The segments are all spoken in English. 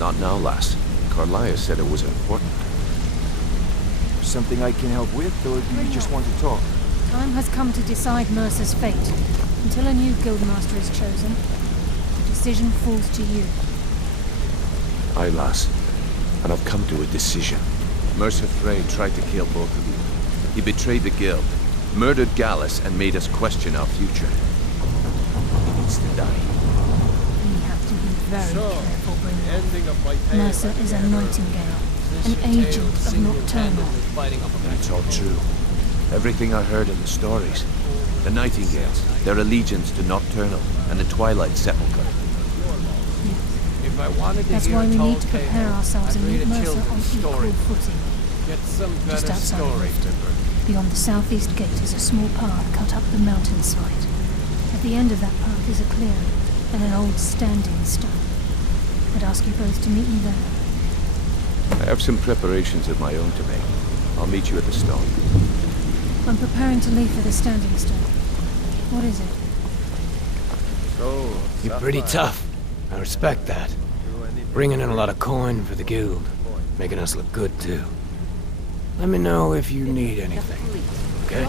Not now, lass. Carlia said it was important. Something I can help with, or do you just want to talk? Time has come to decide Mercer's fate. Until a new guildmaster is chosen, the decision falls to you. Aye, lass. And I've come to a decision. Mercer Frey tried to kill both of you. He betrayed the guild, murdered Gallus, and made us question our future. He needs to die. We have to be very careful, Brynjolf. Mercer is a nightingale, an agent of Nocturnal. That's all true. Everything I heard in the stories. The Nightingales, their allegiance to Nocturnal, and the Twilight Sepulchre. That's why we need to prepare ourselves and meet Mercer on equal footing. Just outside of Riften, beyond the southeast gate is a small path cut up the mountainside. At the end of that path is a clearing and an old standing stone. I'd ask you both to meet me there. I have some preparations of my own to make. I'll meet you at the stone. I'm preparing to leave for the standing stone. What is it? So, you're pretty tough. I respect that. Bringing in a lot of coin for the guild. Making us look good, too. Let me know if you need anything, okay?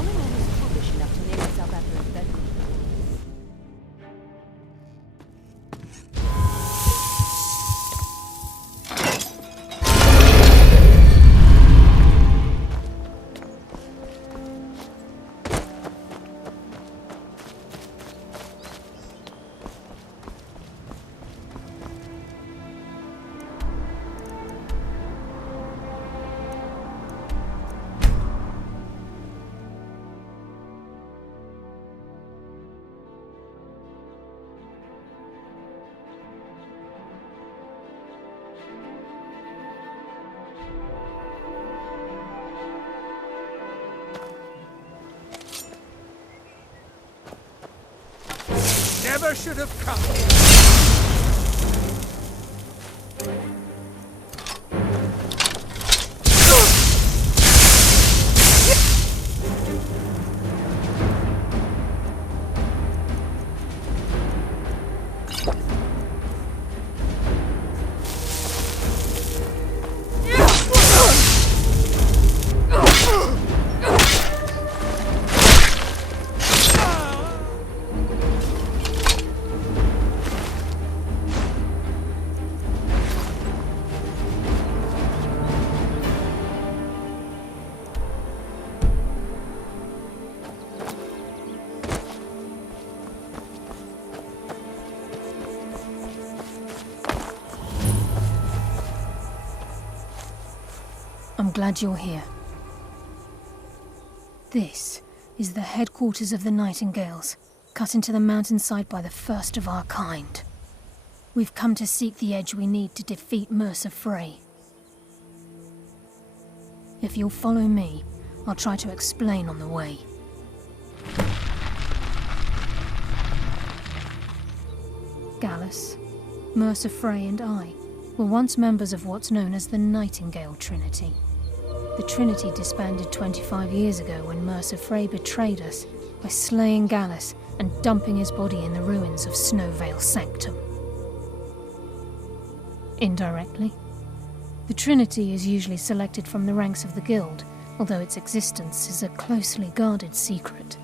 Never should have come. I'm glad you're here. This is the headquarters of the Nightingales, cut into the mountainside by the first of our kind. We've come to seek the edge we need to defeat Mercer Frey. If you'll follow me, I'll try to explain on the way. Gallus, Mercer Frey and I were once members of what's known as the Nightingale Trinity. The Trinity disbanded 25 years ago when Mercer Frey betrayed us by slaying Gallus and dumping his body in the ruins of Snowvale Sanctum. Indirectly, the Trinity is usually selected from the ranks of the Guild, although its existence is a closely guarded secret.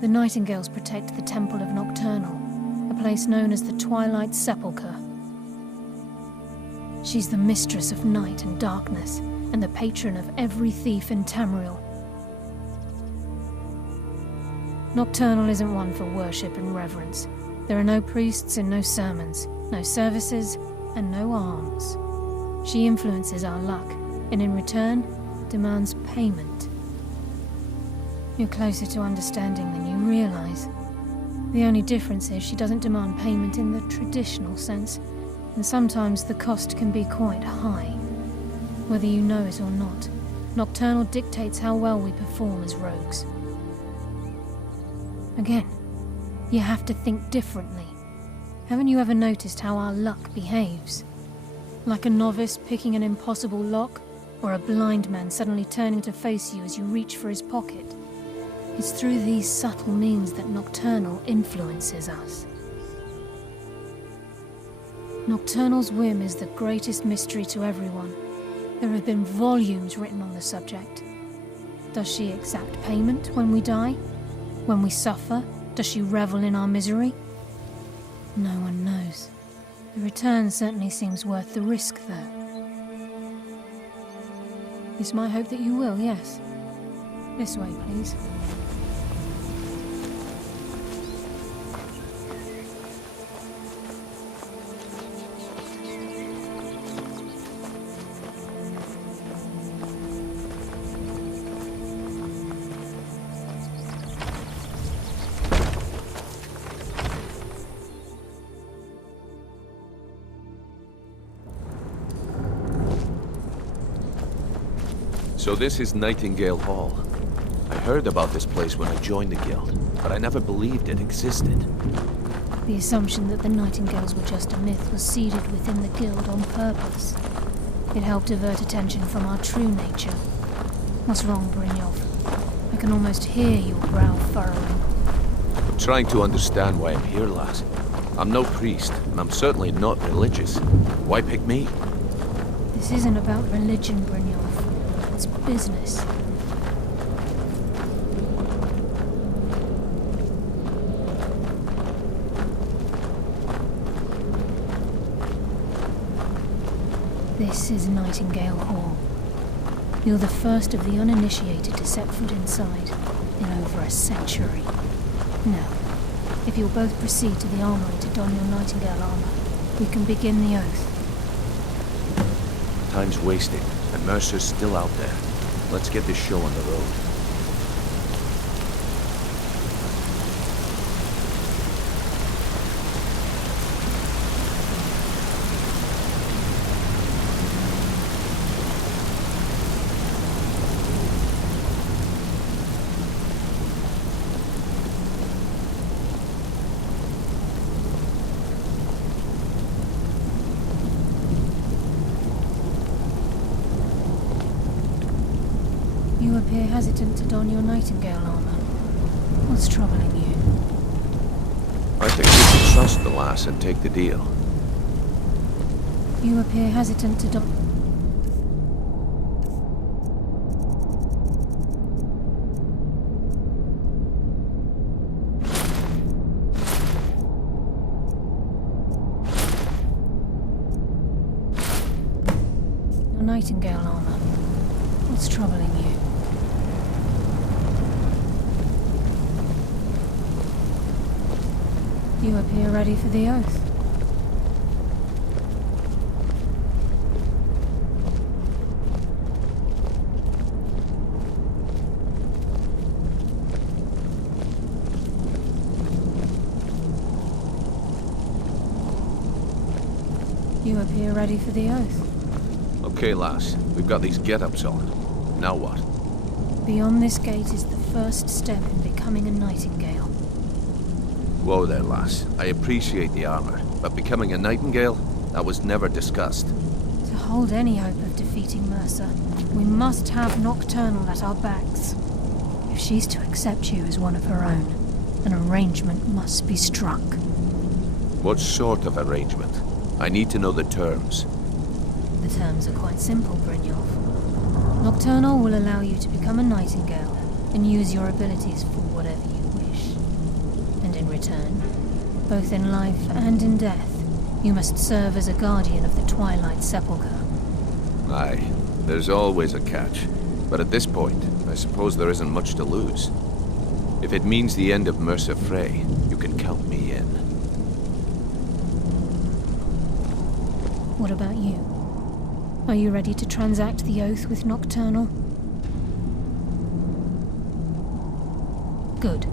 The Nightingales protect the Temple of Nocturnal, a place known as the Twilight Sepulchre. She's the mistress of night and darkness, and the patron of every thief in Tamriel. Nocturnal isn't one for worship and reverence. There are no priests and no sermons, no services, and no alms. She influences our luck, and in return, demands payment. You're closer to understanding than you realize. The only difference is she doesn't demand payment in the traditional sense, and sometimes the cost can be quite high. Whether you know it or not, Nocturnal dictates how well we perform as rogues. Again, you have to think differently. Haven't you ever noticed how our luck behaves? Like a novice picking an impossible lock, or a blind man suddenly turning to face you as you reach for his pocket. It's through these subtle means that Nocturnal influences us. Nocturnal's whim is the greatest mystery to everyone. There have been volumes written on the subject. Does she exact payment when we die? When we suffer, does she revel in our misery? No one knows. The return certainly seems worth the risk, though. It's my hope that you will, yes. This way, please. So this is Nightingale Hall. I heard about this place when I joined the guild, but I never believed it existed. The assumption that the Nightingales were just a myth was seeded within the guild on purpose. It helped divert attention from our true nature. What's wrong, Brynjolf? I can almost hear your brow furrowing. I'm trying to understand why I'm here, lass. I'm no priest, and I'm certainly not religious. Why pick me? This isn't about religion, Brynjolf. It's business. This is Nightingale Hall. You're the first of the uninitiated to set foot inside in over a century. Now, if you'll both proceed to the armory to don your Nightingale armor, we can begin the oath. Time's wasting, and Mercer's still out there. Let's get this show on the road. You appear hesitant to don your Nightingale armor. What's troubling you? I think we should trust the lass and take the deal. You appear hesitant to don... Your Nightingale armor. What's troubling you? You appear ready for the oath. You appear ready for the oath. Okay, lass. We've got these get-ups on. Now what? Beyond this gate is the first step in becoming a Nightingale. Whoa there, lass. I appreciate the armor, but becoming a Nightingale? That was never discussed. To hold any hope of defeating Mercer, we must have Nocturnal at our backs. If she's to accept you as one of her own, an arrangement must be struck. What sort of arrangement? I need to know the terms. The terms are quite simple, Brynjolf. Nocturnal will allow you to become a Nightingale and use your abilities for whatever you wish. And in return, both in life and in death, you must serve as a guardian of the Twilight Sepulchre. Aye, there's always a catch. But at this point, I suppose there isn't much to lose. If it means the end of Mercer Frey, you can count me in. What about you? Are you ready to transact the oath with Nocturnal? Good.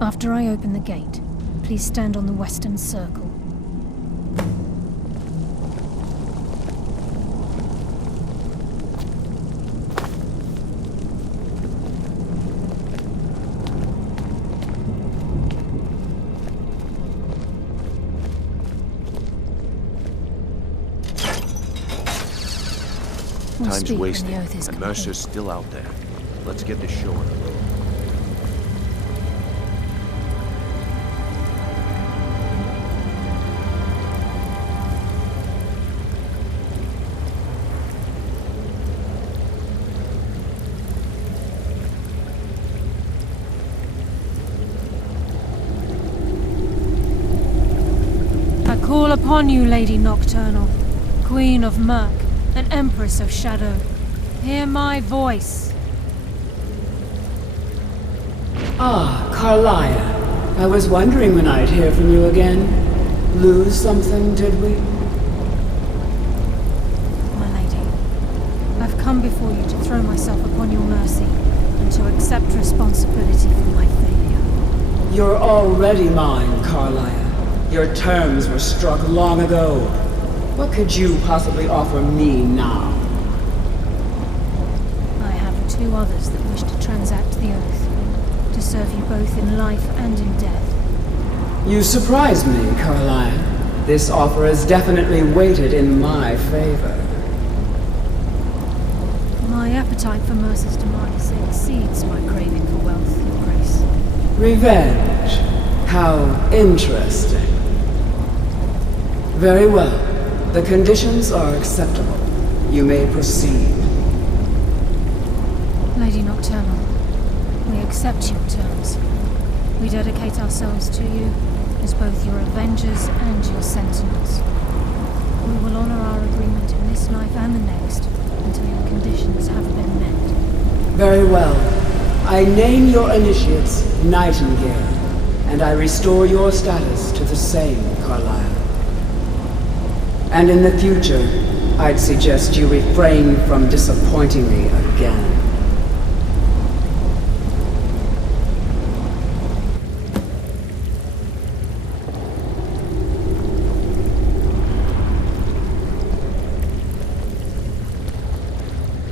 After I open the gate, please stand on the western circle. We'll Time's speak when wasting, the oath is and complete. Mercer's still out there. Let's get this show on the road. call upon you, Lady Nocturnal, Queen of Murk, and Empress of Shadow. Hear my voice. Ah, Carlia. I was wondering when I'd hear from you again. Lose something, did we? My lady, I've come before you to throw myself upon your mercy and to accept responsibility for my failure. You're already mine, Carlia. Your terms were struck long ago. What could you possibly offer me now? I have 2 others that wish to transact the oath, to serve you both in life and in death. You surprised me, Carlia. This offer is definitely weighted in my favor. My appetite for Mercer's demise exceeds my craving for wealth, Your Grace. Revenge. How interesting. Very well. The conditions are acceptable. You may proceed. Lady Nocturnal, we accept your terms. We dedicate ourselves to you as both your avengers and your sentinels. We will honor our agreement in this life and the next until your conditions have been met. Very well. I name your initiates Nightingale, and I restore your status to the same, Carlisle. And in the future, I'd suggest you refrain from disappointing me again.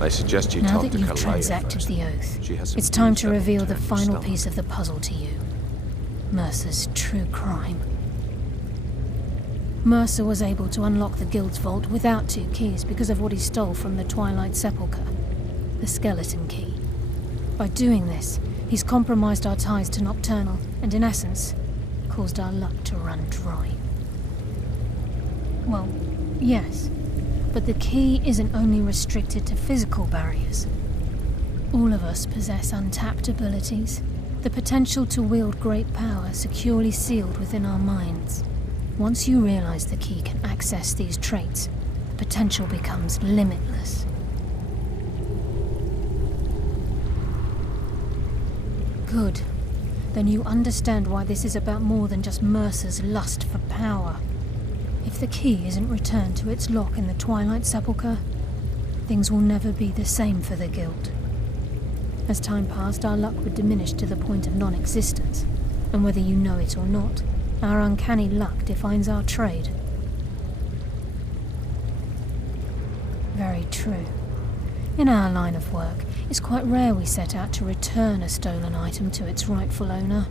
I suggest you Now talk that to you've Carlia transacted first. the oath, She has some it's time clues to that will reveal the turn your final stomach. piece of the puzzle to you. Mercer's true crime. Mercer was able to unlock the Guild's vault without 2 keys because of what he stole from the Twilight Sepulchre, the skeleton key. By doing this, he's compromised our ties to Nocturnal, and in essence, caused our luck to run dry. Well, yes, but the key isn't only restricted to physical barriers. All of us possess untapped abilities, the potential to wield great power securely sealed within our minds. Once you realize the key can access these traits, the potential becomes limitless. Good. Then you understand why this is about more than just Mercer's lust for power. If the key isn't returned to its lock in the Twilight Sepulchre, things will never be the same for the Guild. As time passed, our luck would diminish to the point of non-existence, and whether you know it or not, our uncanny luck defines our trade. Very true. In our line of work, it's quite rare we set out to return a stolen item to its rightful owner.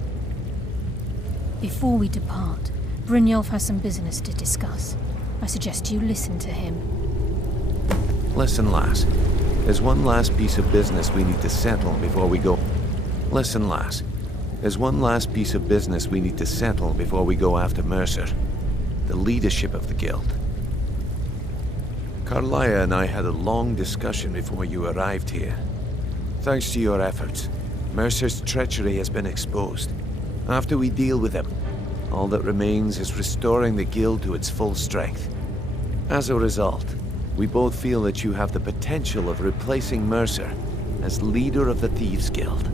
Before we depart, Brynjolf has some business to discuss. I suggest you listen to him. Listen, lass. There's one last piece of business we need to settle before we go. Listen, lass. There's one last piece of business we need to settle before we go after Mercer. The leadership of the Guild. Carlia and I had a long discussion before you arrived here. Thanks to your efforts, Mercer's treachery has been exposed. After we deal with him, all that remains is restoring the Guild to its full strength. As a result, we both feel that you have the potential of replacing Mercer as leader of the Thieves' Guild.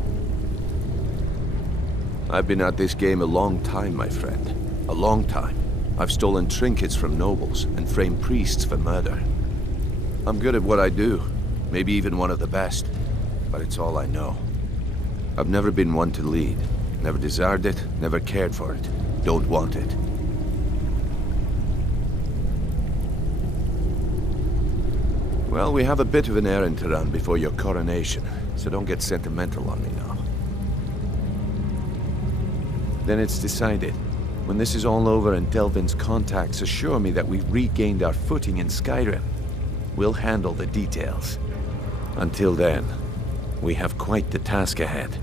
I've been at this game a long time, my friend. A long time. I've stolen trinkets from nobles and framed priests for murder. I'm good at what I do, maybe even one of the best, but it's all I know. I've never been one to lead. Never desired it, never cared for it. Don't want it. Well, we have a bit of an errand to run before your coronation, so don't get sentimental on me now. Then it's decided. When this is all over and Delvin's contacts assure me that we've regained our footing in Skyrim, we'll handle the details. Until then, we have quite the task ahead.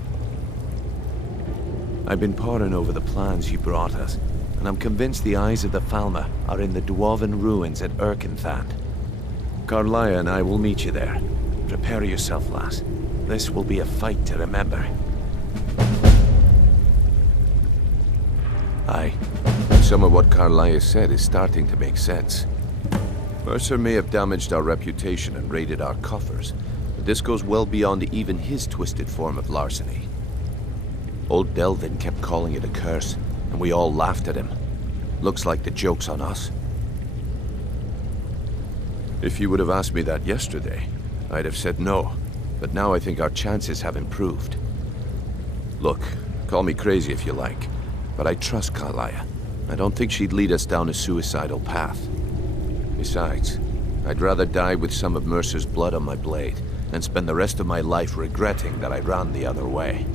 I've been poring over the plans you brought us, and I'm convinced the eyes of the Falmer are in the dwarven ruins at Thane. Carlia and I will meet you there. Prepare yourself, lass. This will be a fight to remember. Aye, some of what Carlia said is starting to make sense. Mercer may have damaged our reputation and raided our coffers, but this goes well beyond even his twisted form of larceny. Old Delvin kept calling it a curse, and we all laughed at him. Looks like the joke's on us. If you would have asked me that yesterday, I'd have said no, but now I think our chances have improved. Look, call me crazy if you like, but I trust Carlia. I don't think she'd lead us down a suicidal path. Besides, I'd rather die with some of Mercer's blood on my blade than spend the rest of my life regretting that I ran the other way.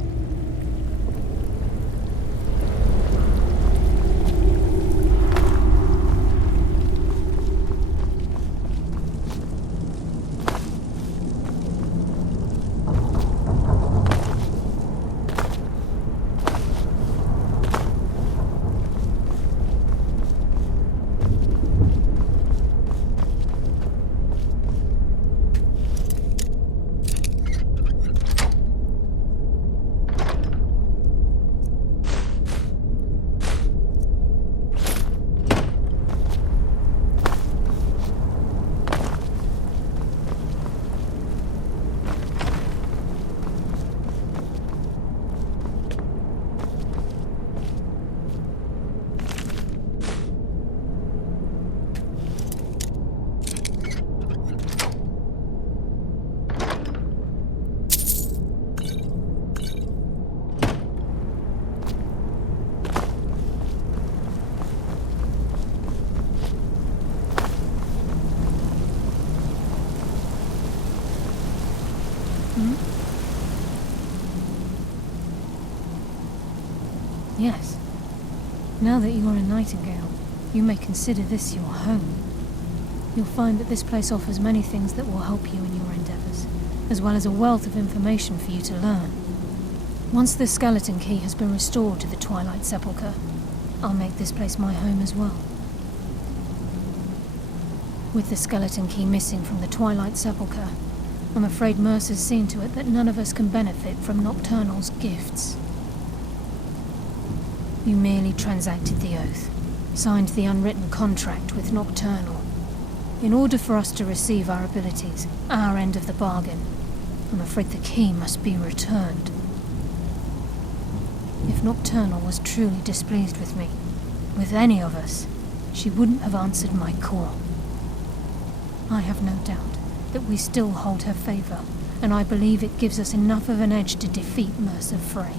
Yes. Now that you are a Nightingale, you may consider this your home. You'll find that this place offers many things that will help you in your endeavors, as well as a wealth of information for you to learn. Once the skeleton key has been restored to the Twilight Sepulchre, I'll make this place my home as well. With the skeleton key missing from the Twilight Sepulchre, I'm afraid Mercer's seen to it that none of us can benefit from Nocturnal's gifts. You merely transacted the oath, signed the unwritten contract with Nocturnal. In order for us to receive our abilities, our end of the bargain, I'm afraid the key must be returned. If Nocturnal was truly displeased with me, with any of us, she wouldn't have answered my call. I have no doubt that we still hold her favor, and I believe it gives us enough of an edge to defeat Mercer Frey.